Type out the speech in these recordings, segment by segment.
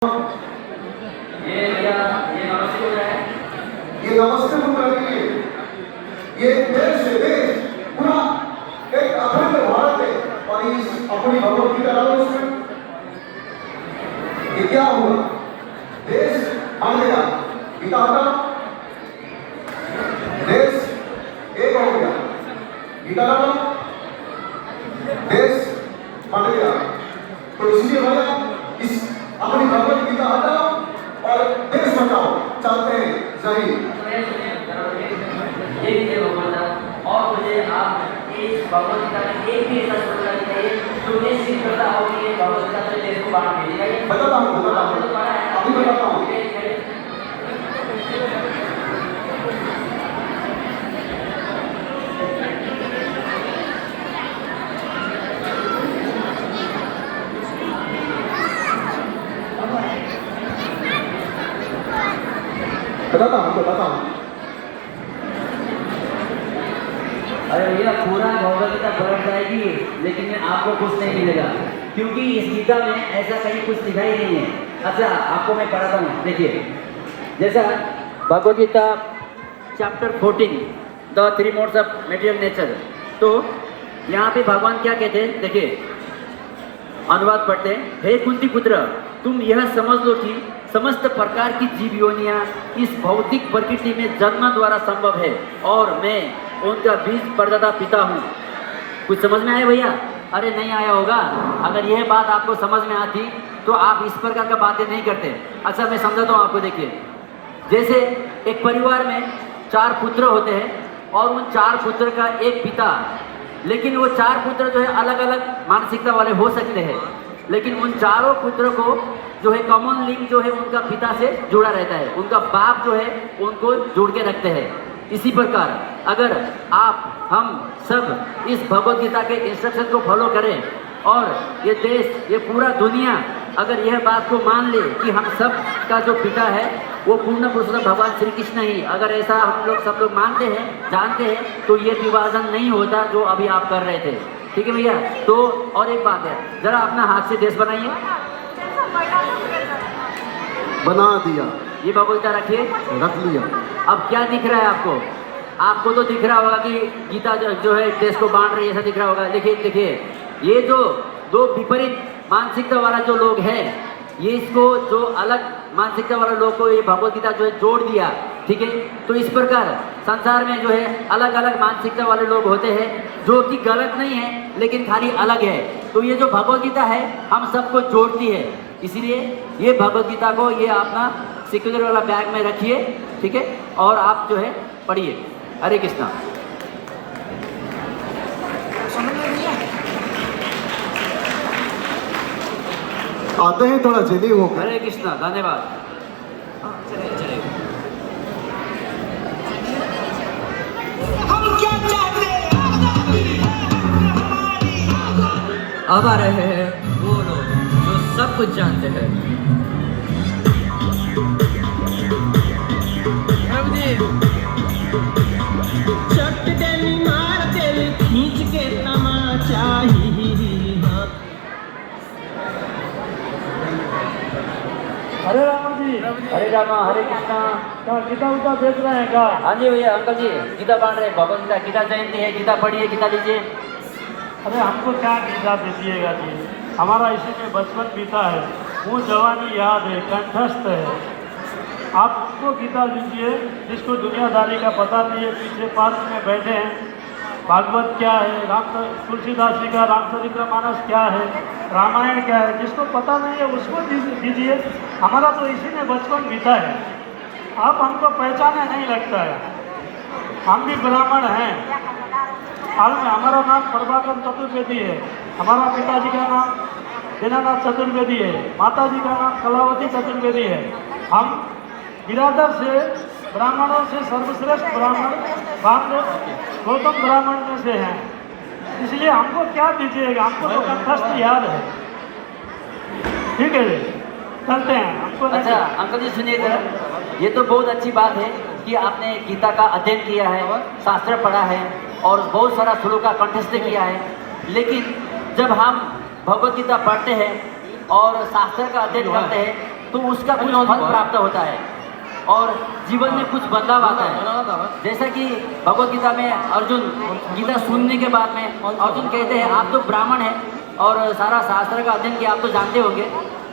ये नमस्ते मुद्रा के लिए ये देश से देश पूरा एक अखंड भारत है और इस अपनी भगवत गीता डालो उसमें। ये क्या हुआ? देश बन गया, गीता हटा, देश एक हो गया, गीता डालो, देश बन गया। तो इसलिए भैया इस अपनी भगवत गीता हटाओ और देश बचाओ। चलते हैं सही। और मुझे आप इस भगवत गीता में एक भी ऐसा सोचना चाहिए जो ये सिद्ध करता हो कि ये भगवत गीता से देश को बांट देगा। बताता हूँ अभी बताता हूँ। बताता हूँ। अरे भैया पूरा भगवत गीता पलट जाएगी लेकिन आपको कुछ नहीं मिलेगा क्योंकि इस गीता में ऐसा कहीं कुछ दिखाई नहीं है। अच्छा आपको मैं पढ़ाता हूँ, देखिए जैसा Bhagavad Gita chapter 14 the 3 modes of material nature. तो यहाँ पे भगवान क्या कहते हैं, देखिए अनुवाद पढ़ते हैं। हे कुंती पुत्र, तुम यह समझ लो कि समस्त प्रकार की जीव योनियां इस भौतिक प्रकृति में जन्म द्वारा संभव है और मैं उनका बीज प्रदाता पिता हूँ। कुछ समझ में आया भैया? अरे नहीं आया होगा। अगर यह बात आपको समझ में आती तो आप इस प्रकार का बातें नहीं करते। अच्छा मैं समझाता हूँ आपको। देखिए जैसे एक परिवार में 4 पुत्र होते हैं और उन 4 पुत्र का एक पिता, लेकिन वो 4 पुत्र जो है अलग अलग मानसिकता वाले हो सकते हैं, लेकिन उन चारों पुत्र को जो है कॉमन लिंक जो है उनका पिता से जुड़ा रहता है, उनका बाप जो है उनको जोड़ के रखते हैं। इसी प्रकार अगर आप हम सब इस भगवत गीता के इंस्ट्रक्शन को फॉलो करें और ये देश, ये पूरा दुनिया अगर यह बात को मान ले कि हम सब का जो पिता है वो पूर्ण पुरुषोत्तम भगवान श्री कृष्ण ही, अगर ऐसा हम लोग सब लोग मानते हैं, जानते हैं, तो ये विभाजन नहीं होता जो अभी आप कर रहे थे। ठीक है भैया? तो और एक बात है, जरा अपना हाथ से देश बनाइए। बना दिया। ये भगवत गीता रखिए, रख लिया। अब क्या दिख रहा है आपको? आपको तो दिख रहा होगा कि गीता जो है देश को बांट रही है, ऐसा दिख रहा होगा। देखिए ये जो 2 विपरीत मानसिकता वाला जो लोग हैं, ये इसको जो अलग मानसिकता वाले लोग को ये भगवत गीता जो है जोड़ दिया। ठीक है? तो इस प्रकार संसार में जो है अलग अलग मानसिकता वाले लोग होते हैं जो कि गलत नहीं है लेकिन खाली अलग है। तो ये जो भगवत गीता है हम सबको जोड़ती है। इसीलिए ये भगवत गीता को ये अपना सिक्योर वाला बैग में रखिए। ठीक है? और आप जो है पढ़िए। हरे कृष्णा। आते हैं थोड़ा जल्दी हो। हरे कृष्णा, धन्यवाद। हम क्या चाहते हैं? अब आ रहे हैं वो लोग जो सब कुछ जानते हैं। चट देनी मार देनी खींच के तमाचा ही हरे राम जी। हरे रामा, हरे कृष्णा। क्या गीता उता बेच रहे हैं क्या? हाँ जी भैया, अंकल जी गीता बांट रहे हैं। भगवत गीता, गीता जयंती है, गीता पढ़िए, गीता लीजिए। अरे हमको क्या गीता दीजिएगा जी? हमारा इसी में बचपन बीता है, वो जवानी याद है, कंठस्थ है। आप उसको गीता दीजिए जिसको दुनियादारी का पता नहीं है, पीछे पार्क में बैठे हैं। भागवत क्या है, तुलसीदास जी का रामचरितमानस क्या है, रामायण क्या है, जिसको पता नहीं है उसको दीजिए। हमारा तो इसी में बचपन बीता है। आप हमको पहचाने नहीं लगता है। हम भी ब्राह्मण हैं। हाल में हमारा नाम प्रभाकर चतुर्वेदी है। हमारा पिताजी का नाम दीनानाथ चतुर्वेदी है। माताजी का नाम कलावती चतुर्वेदी है। हम बिरादर से ब्राह्मणों से सर्वश्रेष्ठ ब्राह्मण गौतम ब्राह्मण में से हैं। इसलिए हमको क्या दीजिएगा? हमको तो कंठस्थ याद है। ठीक है, चलते हैं। हमको अच्छा अंकल जी सुनिए जरा, ये तो बहुत अच्छी बात है कि आपने गीता का अध्ययन किया है, शास्त्र पढ़ा है और बहुत सारा श्लोक का कंठस्थ किया है। लेकिन जब हम भगवत गीता पढ़ते हैं और शास्त्र का अध्ययन करते हैं तो उसका कुछ फल प्राप्त होता है और जीवन में कुछ बदलाव आता है। जैसा कि भगवत गीता में अर्जुन गीता सुनने के बाद में अर्जुन कहते हैं आप तो ब्राह्मण हैं और सारा शास्त्र का अध्ययन किया, आप तो जानते होंगे।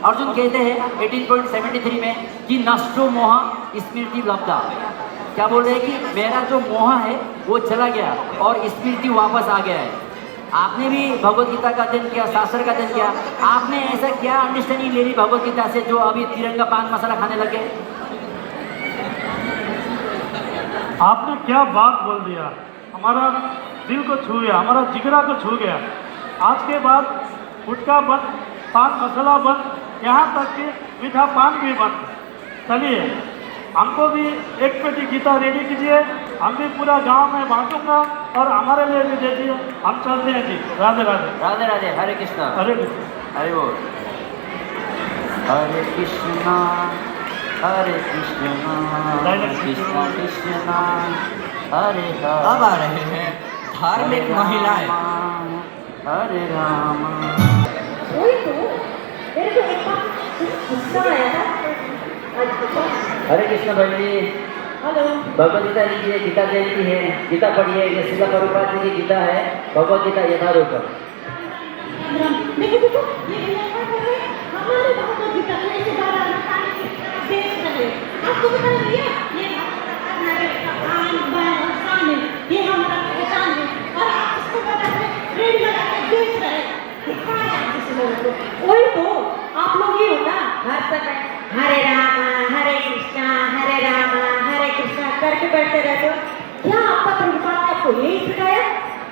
अर्जुन कहते हैं 18.73 में कि नष्टो मोह स्मृति लब्धा, क्या बोल रहे हैं कि मेरा जो मोह है वो चला गया और स्मृति वापस आ गया है। आपने भी भगवत गीता का अध्ययन किया, शास्त्र का अध्ययन किया, आपने ऐसा क्या अंडरस्टैंडिंग ले ली भगवत गीता से जो अभी तिरंगा पान मसाला खाने लगे? आपने क्या बात बोल दिया, हमारा दिल को छू गया, हमारा जिगरा को छू गया। आज के बाद गुटखा बंद, पान मसाला बंद, यहाँ तक कि मीठा पान भी बंद। चलिए हमको भी एक पेटी गीता रेडी कीजिए, हम भी पूरा गांव में बांटूंगा और हमारे लिए भी दे दिए। हम चलते हैं जी। राधे राधे। राधे राधे। हरे कृष्णा। हरे कृष्ण। हरे बोल। हरे कृष्णा हरे कृष्णा कृष्णा कृष्णा हरे हरे। अब आ रहे हैं धार्मिक महिलाएं। हरे राम। वही तो मेरे को एक बार गुस्सा आया था। हरे कृष्ण बहन जी। हेलो। भगवत गीता लीजिए, गीता जयंती है, गीता पढ़िए। ये श्रील प्रभुपाद जी की गीता है, भगवत गीता यथारूप। देखो देखो ये भैया क्या कर रहे हैं, हमारे भगवत गीता को ऐसे बार-बार निकाल के देख रहे हैं। आपको पता है भैया ये हमारे सामने ये हमारा पहचान है और आप इसको बता रहे रेडी लगा के बेच रहे हैं। दिखाया आप किसी लोगों को। वही तो आप लोग ये होगा हर समय हरे राम हरे कृष्णा करके बैठते रहते हो। क्या आपका प्रभुपाद ने आपको यही सिखाया?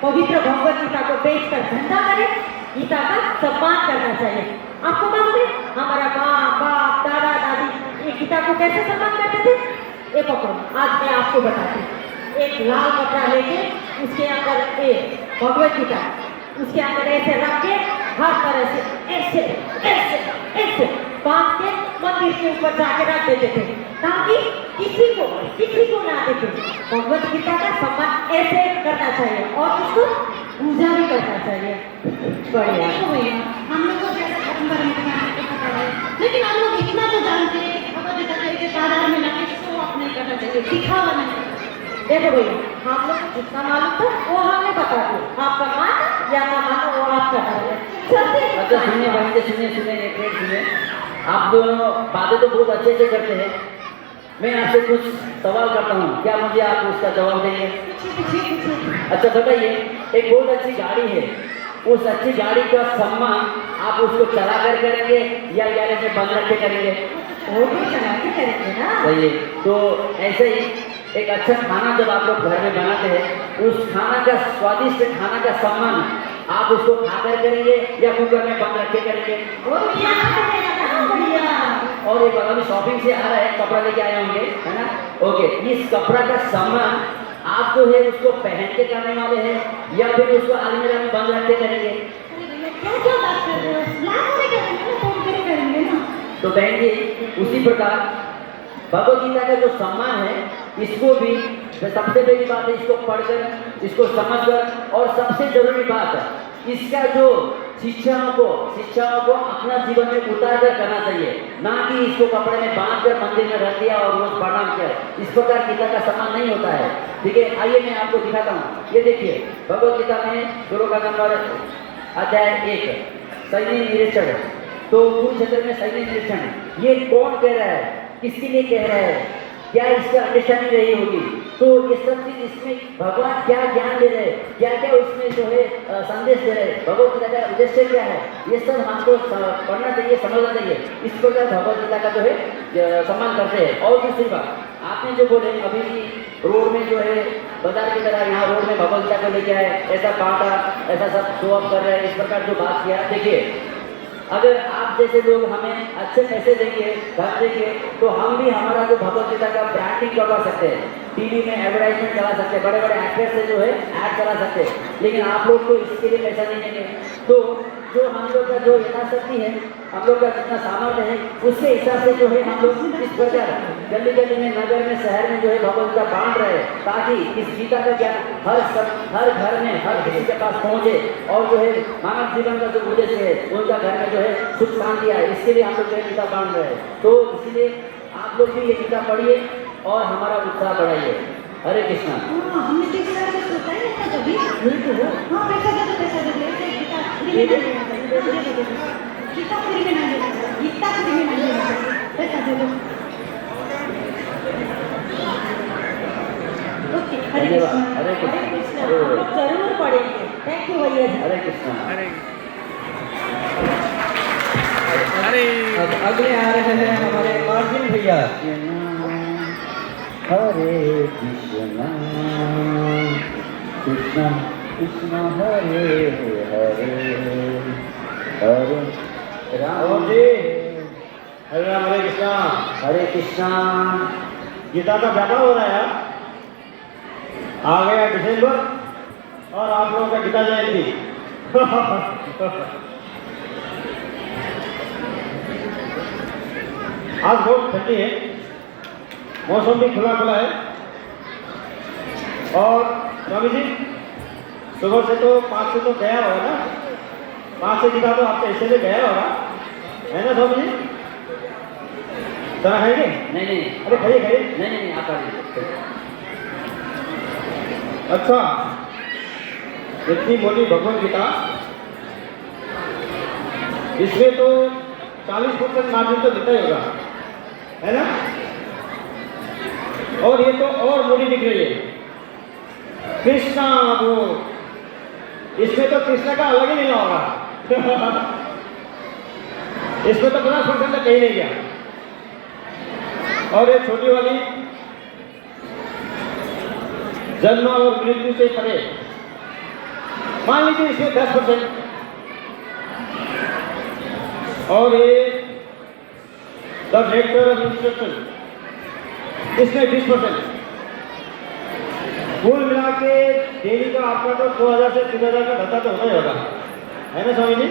पवित्र भगवत गीता को बेचकर धंधा करें, गीता का सम्मान करना चाहिए। आपको मालूम है हमारा माँ बाप दादा दादी ये गीता को कैसे सम्मान करते थे? ये पकड़ो, आज मैं आपको बताती हूँ। एक लाल कपड़ा लेके उसके अंदर एक भगवत गीता उसके अंदर ऐसे रख के हर तरह से ऐसे ऐसे ऐसे बांध के मंदिर के ऊपर जाके रख देते थे ताकि किसी को ना देखे। भगवत गीता का सम्मान ऐसे करना चाहिए और उसको पूजा भी करना चाहिए। बढ़िया। हम लोग को जैसे धर्म के नाम पे पता है, लेकिन हम लोग इतना तो जानते हैं कि भगवत गीता के एक आधार में लगे शो ऑफ नहीं करना चाहिए, दिखावा नहीं करना चाहिए। देखो भैया हम लोग को जितना मालूम था वो हमें बता दो, आपका मान या ना मानो वो आपका है। अच्छा सुनिए बहन जी, सुनिए एक मिनट सुनिए। आप दोनों बातें तो बहुत अच्छे से करते हैं, मैं आपसे कुछ सवाल करता हूँ, क्या मुझे आप उसका जवाब देंगे? अच्छा बताइए, एक बहुत अच्छी गाड़ी है, उस अच्छी गाड़ी का सम्मान आप उसको चला कर करेंगे या गैरेज में बंद रख के करेंगे? वो भी चला के करेंगे ना। सही है। तो ऐसे ही एक अच्छा खाना जब आप लोग घर में बनाते हैं, उस खाना का स्वादिष्ट खाना का सम्मान आप उसको खाकर करेंगे या कुकर में बंद रख के करेंगे? वो भी यहाँ करेगा ना, बढ़िया। और एक अभी शॉपिंग से आ रहा है, कपड़ा लेके आए होंगे, है ना? ओके, इस कपड़ा का सम्मान आप जो है उसको पहन के करने वाले हैं या फिर उसको अलमीरा में बंद रख के करेंगे? क्या बात कर रहे हो? लाभ में करेंगे ना, फोन करे करेंगे ना। तो बहन जी उसी प्रकार भगवत गीता का जो सम्मान है इसको भी सबसे पहली बात है इसको पढ़कर इसको समझकर, और सबसे जरूरी बात है इसका जो शिक्षाओं को अपना जीवन में उतार कर करना चाहिए, ना कि इसको कपड़े में बांध कर मंदिर में रख दिया और रोज प्रणाम किया। इस प्रकार गीता का सम्मान नहीं होता है। ठीक है, आइए मैं आपको दिखाता हूँ। ये देखिए भगवत गीता में श्लोक नंबर अध्याय 1 सैन्य निरीक्षण। तो कुरुक्षेत्र में सैन्य निरीक्षण ये कौन कह रहा है, किसके लिए कह रहा है, क्या इसका अंडरस्टैंडिंग रही होगी? तो ये सब चीज इसमें भगवान क्या ज्ञान दे रहे हैं, क्या क्या इसमें जो है संदेश दे रहे हैं, भगवत गीता का उद्देश्य क्या है, ये सब हमको पढ़ना चाहिए, समझना चाहिए। इस प्रकार भगवत गीता का जो है सम्मान करते हैं। और दूसरी बात आपने जो बोले अभी भी रोड में जो है बाजार की तरह यहाँ रोड में भगवत गीता को लेके आए, ऐसा बांटा, ऐसा सब शो ऑफ कर रहे हैं, इस प्रकार जो बात किया। देखिए अगर आप जैसे लोग हमें अच्छे पैसे देंगे, धन देंगे, तो हम भी हमारा जो भगवत गीता का ब्रांडिंग करवा सकते हैं, टीवी में एडवर्टाइजमेंट चला सकते हैं, बड़े बड़े एक्टर्स से जो है ऐड करा सकते हैं, लेकिन आप लोग तो इसके लिए पैसा नहीं देंगे। तो जो हम लोग का जो यथाशक्ति है, हम लोग का जितना सामर्थ्य है, उसके हिसाब से जो है हम लोग इस प्रकार गली गली में, नगर में, शहर में जो है भगवत गीता बांट रहे हैं, ताकि इस गीता का ज्ञान हर घर में, हर किसी के पास पहुंचे और जो है मानव जीवन का जो उद्देश्य है उनका घर में जो है सुख शांति आए, इसके लिए हम लोग जो है गीता बांट रहे हैं। तो इसीलिए आप लोग भी ये गीता पढ़िए और हमारा उत्साह बढ़ाइए। हरे कृष्णा। हाँ, हमने तो इस तरह से सोचा ही नहीं था कभी। यही तो है। हाँ, पैसा दे दो, पैसा दे दो। गीता फ्री में नहीं देगा। गीता फ्री में नहीं देगा। गीता फ्री में नहीं देगा। पैसा दे दो। ओके, हरे कृष्णा। हरे कृष्णा। हरे कृष्णा। हम लोग जरूर पढ़ेंगे। थैंक यू भैया जी। हरे कृष्णा। अब अगले आ रहे हैं हमारे अर्जुन भैया। हरे कृष्णा कृष्णा कृष्णा हरे हरे हरे राम जी। हरे राम हरे कृष्णा। हरे कृष्णा। गीता का व्यापार हो रहा है। आ गया दिसंबर और आप लोगों का गीता जयंती। आज बहुत ठंडी है, मौसम भी खुला खुला है और स्वामी जी सुबह से तो 5 से तो गया होगा ना, 5 से गीता तो आपके हिस्से में गया होगा, है ना स्वामी जी? चना खाएंगे? नहीं, अरे खाइए खाइए। नहीं, आप आ जाइए। अच्छा, इतनी मोटी भगवत गीता, इसमें तो 40% मार्जिन तो देता ही होगा, है ना? और ये तो और मोटी दिख रही है, कृष्णा वो, इसमें तो कृष्णा का अलग ही नहीं होगा। इसमें तो 50% तक कहीं नहीं गया। और ये छोटी वाली जन्म और मृत्यु से परे, मान लीजिए इसमें 10%, और ये द वेक्टर ऑफ इंस्ट्रक्शन इसमें 20%। कुल मिला के डेली का आपका तो 2000 से 3000 का धंधा तो होता ही होगा, है ना स्वामी जी?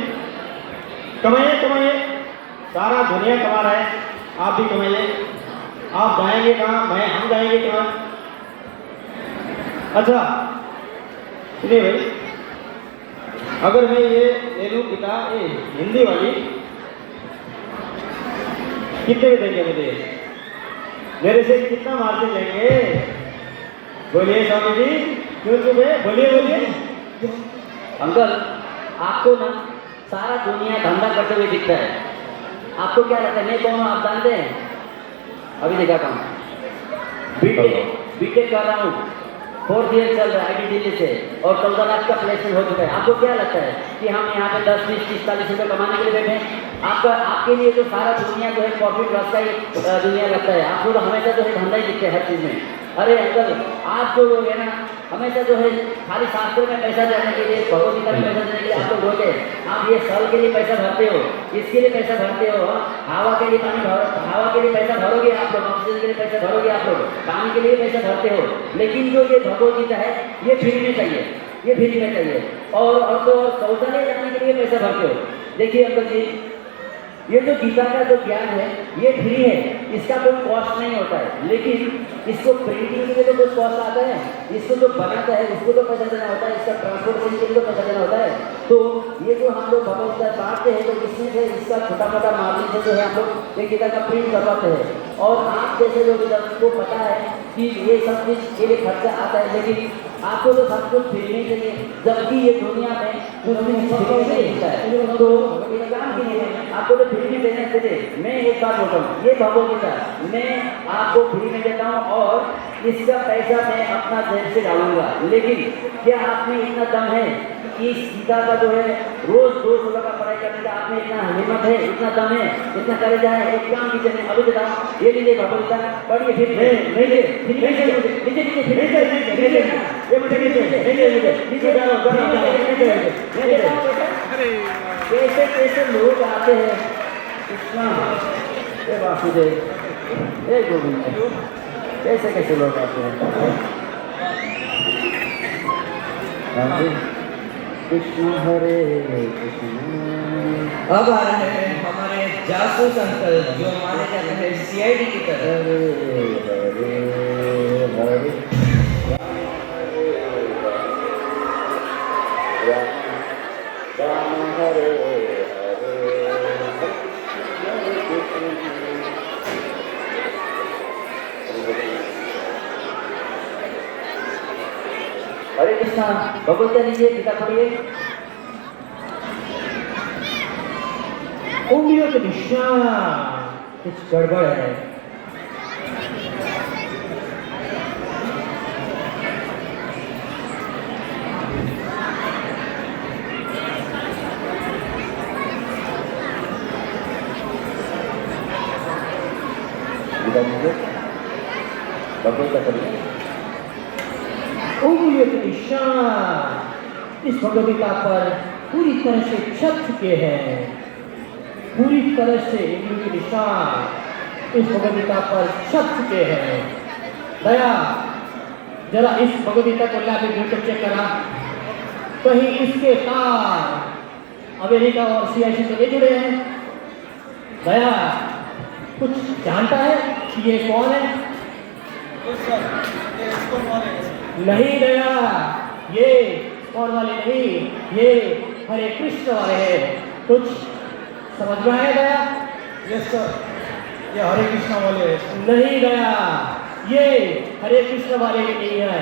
कमाइए, सारा दुनिया कमा रहा है, आप भी कमाइए। आप जाएंगे कहाँ? हम जाएंगे कहाँ? अच्छा सुनिए भाई, अगर मैं ये ले लूँ गीता, ये हिंदी वाली, कितने में देंगे मुझे? मेरे से कितना मार्जिन लेंगे? बोलिए स्वामी जी, क्यों चुप है? बोलिए। अंकल, आपको ना सारा दुनिया धंधा करते हुए दिखता है, आपको क्या लगता है मैं कौन हूँ आप जानते हैं? अभी दिखाता हूँ। बीटेक कर रहा हूँ, 4th ईयर चल रहा है IIT दिल्ली से, और 14 लाख का प्लेसमेंट हो चुका है। आपको क्या लगता है कि हम यहाँ पे 10, 20, 30, 40 रुपये कमाने के लिए बैठे हैं? आपके लिए तो सारा दुनिया जो है प्रॉफिट लॉस का ही दुनिया लगता है। आपको तो हमेशा जो है धंधा ही दिखता है हर चीज़ में। अरे अंकल, आप जो लोग है ना, हमेशा जो है खाली शास्त्रों में पैसा देने के लिए, भगवत गीता में पैसा देने के लिए आप लोग रोते हैं। आप ये साल के लिए पैसा भरते हो, इसके लिए पैसा भरते हो, हवा के लिए हवा के लिए पैसा भरोगे आप लोग, ऑक्सीजन के लिए पैसा भरोगे आप लोग, पानी के लिए पैसा भरते हो। लेकिन जो ये भगवत गीता है ये फ्री में चाहिए, ये फ्री में चाहिए। और तो शौचालय जाने के लिए पैसा भरते हो। देखिए अंकल जी, ये जो गीता का जो ज्ञान है ये फ्री है, इसका कोई कॉस्ट नहीं होता है। लेकिन इसको प्रिंटिंग के लिए तो कुछ कॉस्ट आता है, इसको जो बनाता है उसको तो पैसा देना होता है, इसका ट्रांसपोर्टेशन के लिए तो पैसा देना होता है। तो ये जो हम लोग भगवत गीता बांटते हैं तो इसमें से इसका छोटा मोटा मार्जिन से जो है हम लोग ये गीता का प्रिंट करवाते हैं। और आप जैसे लोग को पता है कि ये सब चीज़ के लिए खर्चा आता है, लेकिन आपको तो सब कुछ फ्री में चाहिए, जबकि ये दुनिया में कुछ भी फ्री में नहीं होता है। तो ये काम के लिए आपको तो फ्री में देने से दे। मैं एक बात बोलता हूँ, ये भगवत गीता मैं आपको फ्री में देता हूँ और इसका पैसा मैं अपना जेब से डालूंगा। लेकिन क्या आप में इतना दम है कि इस गीता का जो है रोज 200 का पढ़ाई करने का आप में इतना हिम्मत है, इतना दम है, इतना करे जाए? एक काम कीजिए, मैं अभी बताऊँ, ये लीजिए भगवत गीता, पढ़िए। फिर कैसे लोग आते हैं कृष्णा, हे वासुदेव, हे गोविंद, कैसे लोग आते हैं? हाँ जी, कृष्ण हरे कृष्ण। अब आ रहे हैं हमारे जासूस अंकल जो माने जाते हैं सीआईडी की तरह। हरे हरे हरे राम हरे हरे कृष्णा। भगवत लीजिए, गीता पढ़िए। उंगलियों के निशान, कुछ गड़बड़ है। गीता लीजिए, भगवत पढ़िए। उंगलियों के निशान इस भगवद्गीता पर पूरी तरह से छप चुके हैं। पूरी तरह से उंगलियों के निशान इस भगवद्गीता पर छप चुके हैं। दया, जरा इस भगवद्गीता को लाके न्यूटन चेक करा, कहीं इसके तार अमेरिका और सीआईसी से नहीं जुड़े हैं। दया, कुछ जानता है कि ये कौन है? नहीं दया, ये कौन वाले नहीं, ये हरे कृष्ण वाले हैं। कुछ समझ में आया दया? यस सर, ये हरे कृष्णा वाले नहीं दया, ये हरे कृष्ण वाले भी नहीं है।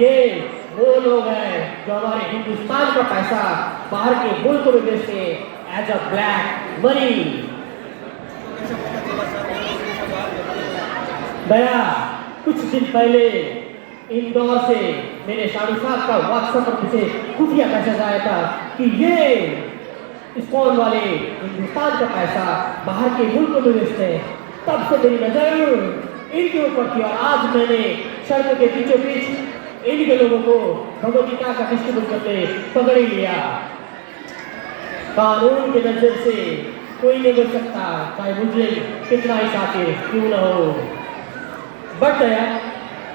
ये वो लोग हैं जो हमारे हिंदुस्तान का पैसा बाहर के मुल्क में बेचते एज अ ब्लैक मनी। दया, कुछ दिन पहले इंदौर से मेरे शाहू साहब का व्हाट्सएप पर मुझे खुफिया मैसेज आया था कि ये इस्कॉन वाले हिंदुस्तान का पैसा बाहर के मुल्क में बेचते हैं। तब से मेरी नजर इनके ऊपर थी और आज मैंने सड़क के बीचों बीच इनके लोगों को भगवद्गीता का डिस्ट्रीब्यूट करते पकड़ ही लिया। कानून के नजर से कोई नहीं बच सकता, चाहे मुस्लिम कितना ही शातिर क्यों न हो। बट दया,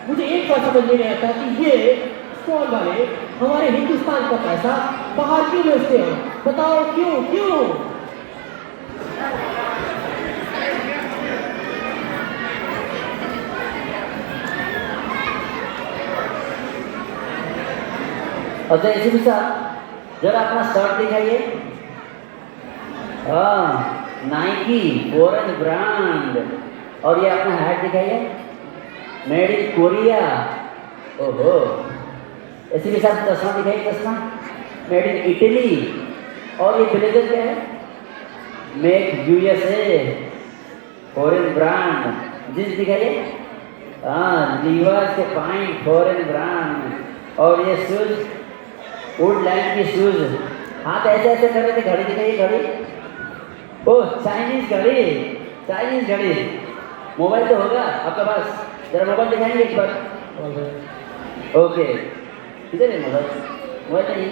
मुझे एक बात समझ में नहीं आता कि ये स्टॉल वाले हमारे हिंदुस्तान का पैसा बाहर क्यों बेचते हो? बताओ क्यों क्यों? अच्छा इसी साहब जरा अपना शर्ट दिखाइए। हाँ, नाइकी फॉरेन ब्रांड। और ये अपना हैट दिखाइए, मेड इन कोरिया। ओहो, इसी के साथ चश्मा दिखाइए, चश्मा मेड इन इटली। और ये ब्लेजर क्या है? Make USA, foreign brand. Jeans दिखाइए, हाँ लीवर्स के फाइन फॉरेन ब्रांड। और ये शूज वुडलैंड की शूज। हाथ ऐसे ऐसे कर रहे थे। घड़ी दिखाइए, घड़ी। ओह चाइनीज घड़ी, चाइनीज घड़ी। मोबाइल तो होगा आपके पास, जरा मोबाइल दिखाएंगे एक बार। ओके, किधर है मोबाइल? मोबाइल नहीं।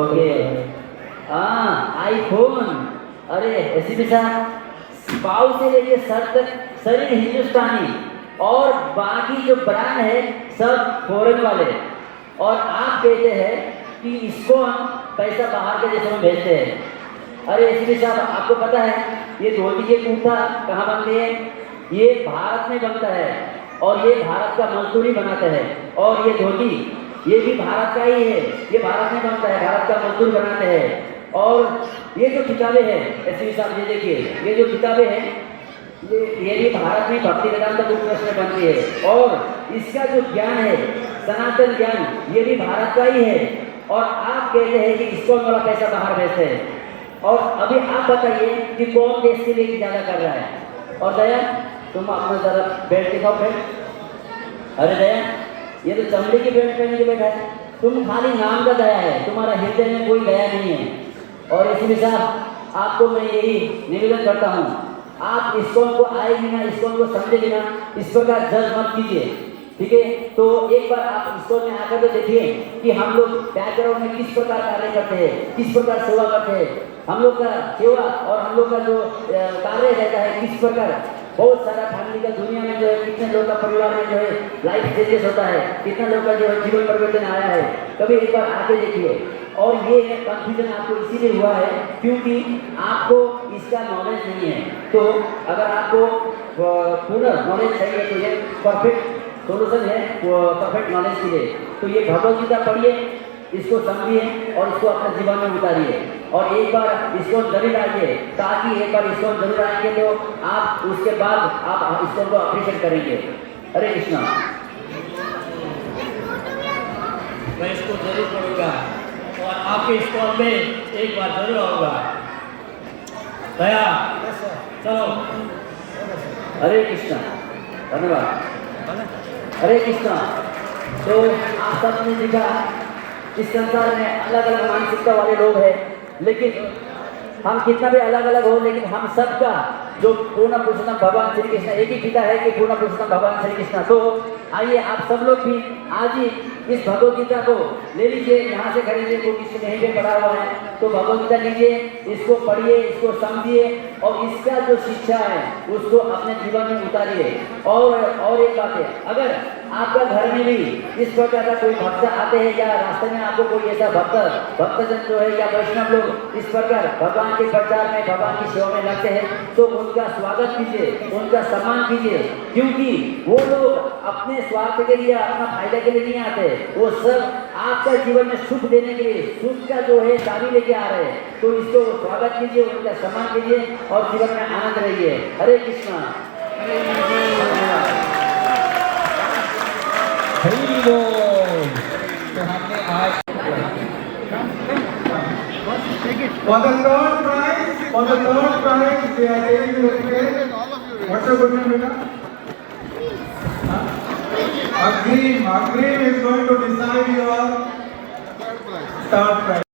ओके, हाँ आईफोन। अरे ऐसी भी साथ पाँव से लेके सर तक शरीर हिंदुस्तानी और बाकी जो ब्रांड है सब फॉरेन वाले। और आप कहते हैं कि इसको हम पैसा बाहर के देशों में भेजते हैं। अरे एसपी साहब, आपको पता है ये धोती ये कुर्ता कहाँ बनते हैं? ये भारत में बनता है और ये भारत का मजदूरी बनाता है। और ये धोती ये भी भारत का ही है, ये भारत में बनता है, भारत का मजदूर बनाते हैं। और ये जो किताबें हैं एसपी साहब, ये देखिए, ये जो किताबें हैं ये भी भारत में भक्ति वेदांत बुक ट्रस्ट में बनती है। और इसका जो ज्ञान है सनातन ज्ञान, ये भी भारत का ही है। और आप कहते हैं कि इसको वाला पैसा बाहर भेजते हैं। और अभी आप बताइए कि कौन देश के लिए ज़्यादा कर रहा है? और दया, तुम अपना जरा बेल्ट दिखाओ, बेल्ट। अरे दया, ये तो चमड़े की बेल्ट पहन के बैठा है। तुम खाली नाम का दया है, तुम्हारा हृदय में कोई दया नहीं है। और इसलिए साहब, आपको मैं यही निवेदन करता हूँ, आप इस्कॉन को आएगी ना, इस्कॉन को समझेगी ना, इस प्रकार जज मत कीजिए, ठीक है? तो एक बार आप इस्कॉन में आकर तो देखिए कि हम लोग बैकग्राउंड में किस प्रकार कार्य करते हैं, किस प्रकार सेवा करते हैं। हम लोग का सेवा और हम लोग का जो कार्य रहता है किस प्रकार बहुत सारा फैमिली का दुनिया में जो है, कितने लोग का परिवार में जो है लाइफ चेंजेस होता है, कितना लोग का जो है जीवन परिवर्तन आया है, कभी एक बार आके देखिए। और ये कंफ्यूजन आपको इसीलिए हुआ है क्योंकि आपको इसका नॉलेज नहीं है। तो अगर आपको पूरा नॉलेज चाहिए तो ये परफेक्ट सोल्यूशन है परफेक्ट नॉलेज के लिए। तो ये भगवद गीता पढ़िए, इसको समझिए और इसको अपने जीवन में उतारिए। और एक बार इसको जरूर आइए, ताकि एक बार इसको जरूर आएंगे तो आप उसके बाद आप इसको को अप्रिशिएट करेंगे। हरे कृष्णा। मैं इसको जरूर पढ़ूंगा और आपके स्टॉल में एक बार जरूर आऊंगा। दया चलो। हरे कृष्णा, धन्यवाद। हरे कृष्णा। तो आप सबने देखा इस संसार में अलग अलग मानसिकता वाले लोग हैं, लेकिन हम कितना भी अलग अलग हो, लेकिन हम सबका जो पूर्ण पुरुषोत्तम भगवान श्री कृष्ण एक ही पिता है कि पूर्ण पुरुषोत्तम भगवान श्री कृष्ण। तो आइए आप सब लोग भी आज ही इस भगवद गीता को ले लीजिए, यहाँ से खरीदिए, वो किसी नहीं पे पढ़ा हुआ है तो भगवद गीता लीजिए, इसको पढ़िए, इसको समझिए और इसका जो शिक्षा है उसको अपने जीवन में उतारिए। और एक बात है, अगर आपका घर में भी इस प्रकार का कोई भक्त आते हैं या रास्ते में आपको कोई ऐसा भक्तजन जो है या वैष्णव लोग इस प्रकार भगवान के प्रचार में भगवान की सेवा में लगते हैं तो उनका स्वागत कीजिए, उनका सम्मान कीजिए, क्योंकि वो लोग अपने स्वार्थ के लिए अपना फायदा के लिए नहीं आते, वो सब आपका जीवन में सुख देने के लिए सुख का जो है चाबी लेके आ रहे हैं। तो इसको स्वागत कीजिए, उनका सम्मान कीजिए और जीवन में आनंद रहिए। हरे कृष्णा। हरि बोल। तो हमने आज For the third prize, they are taking the ticket. What's your good name, beta? Agreem is going to decide your third prize.